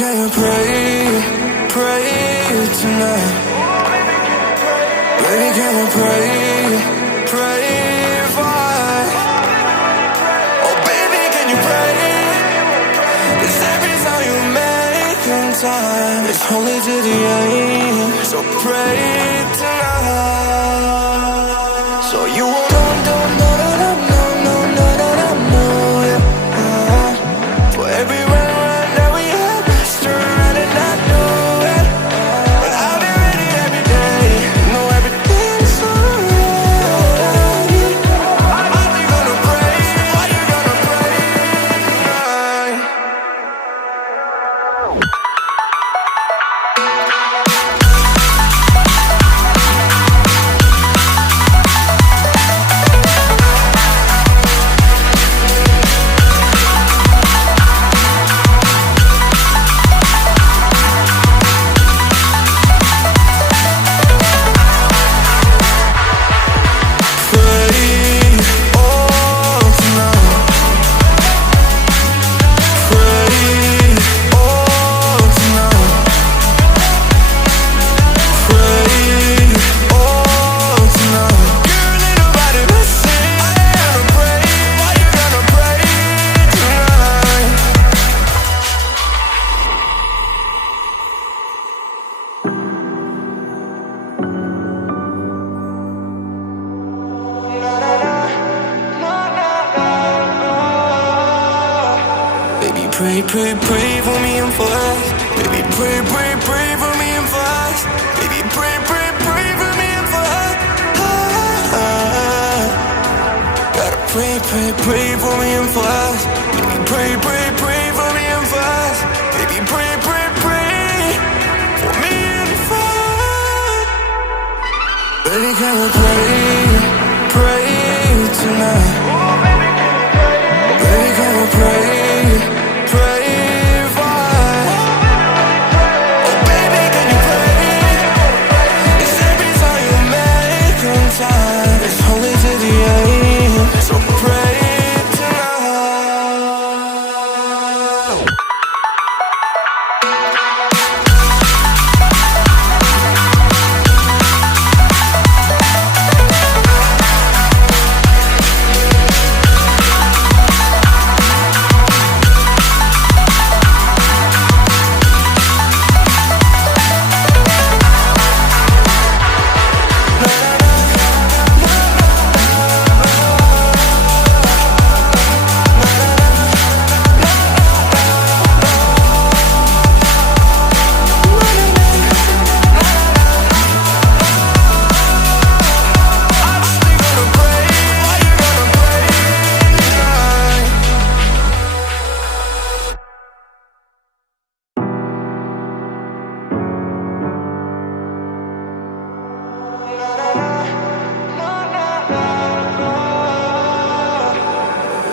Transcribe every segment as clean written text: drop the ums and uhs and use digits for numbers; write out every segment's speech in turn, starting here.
can you pray, pray tonight? Baby, can you pray, pray for? Oh baby, can you pray? 'Cause every time you make time, it's only to the end. So pray tonight. So you won't for every run that we had, just around and I know it. But I'll be ready every day. Know everything's alright. Are you gonna pray? Are you gonna pray tonight? Pray, pray, pray for me and for us. Baby, pray, pray, pray for me and for us. Baby, pray, pray, pray for me and for us. Gotta pray, pray, pray for me and for us. Baby, pray, pray, pray for me and for us. Baby, pray, pray, pray for me and for us. Baby, can we pray, pray tonight? Baby, can we pray?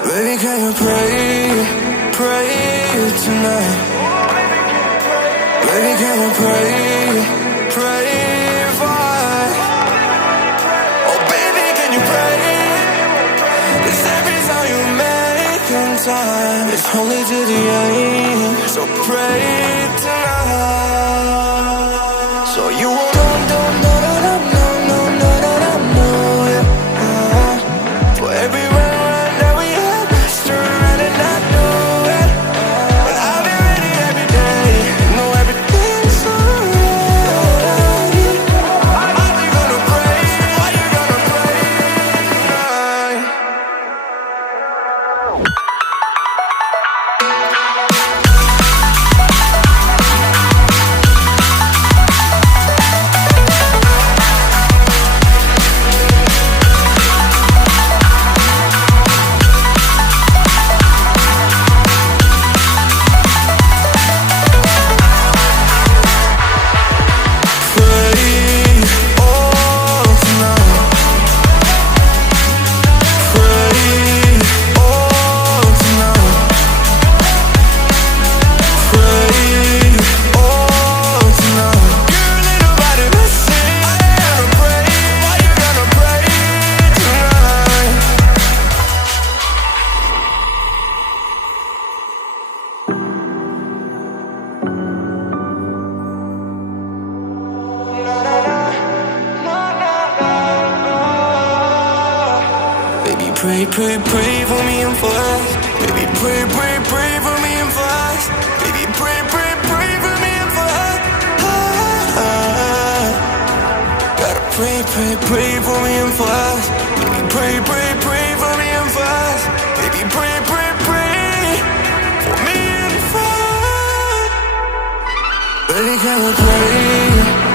Baby, can you pray, pray tonight? Baby, can you pray, pray for? Oh baby, can you pray? 'Cause every time you make time, it's only to the end. So pray tonight. So you won't for every pray, pray, pray for me and fast. Baby, pray, pray, pray for me and fast. Baby, pray, pray, pray for me and fast. Gotta pray, pray, pray for me and fast. Baby, pray, pray, pray for me and fast. Baby, pray, pray, pray for me and fast. Baby, can we pray?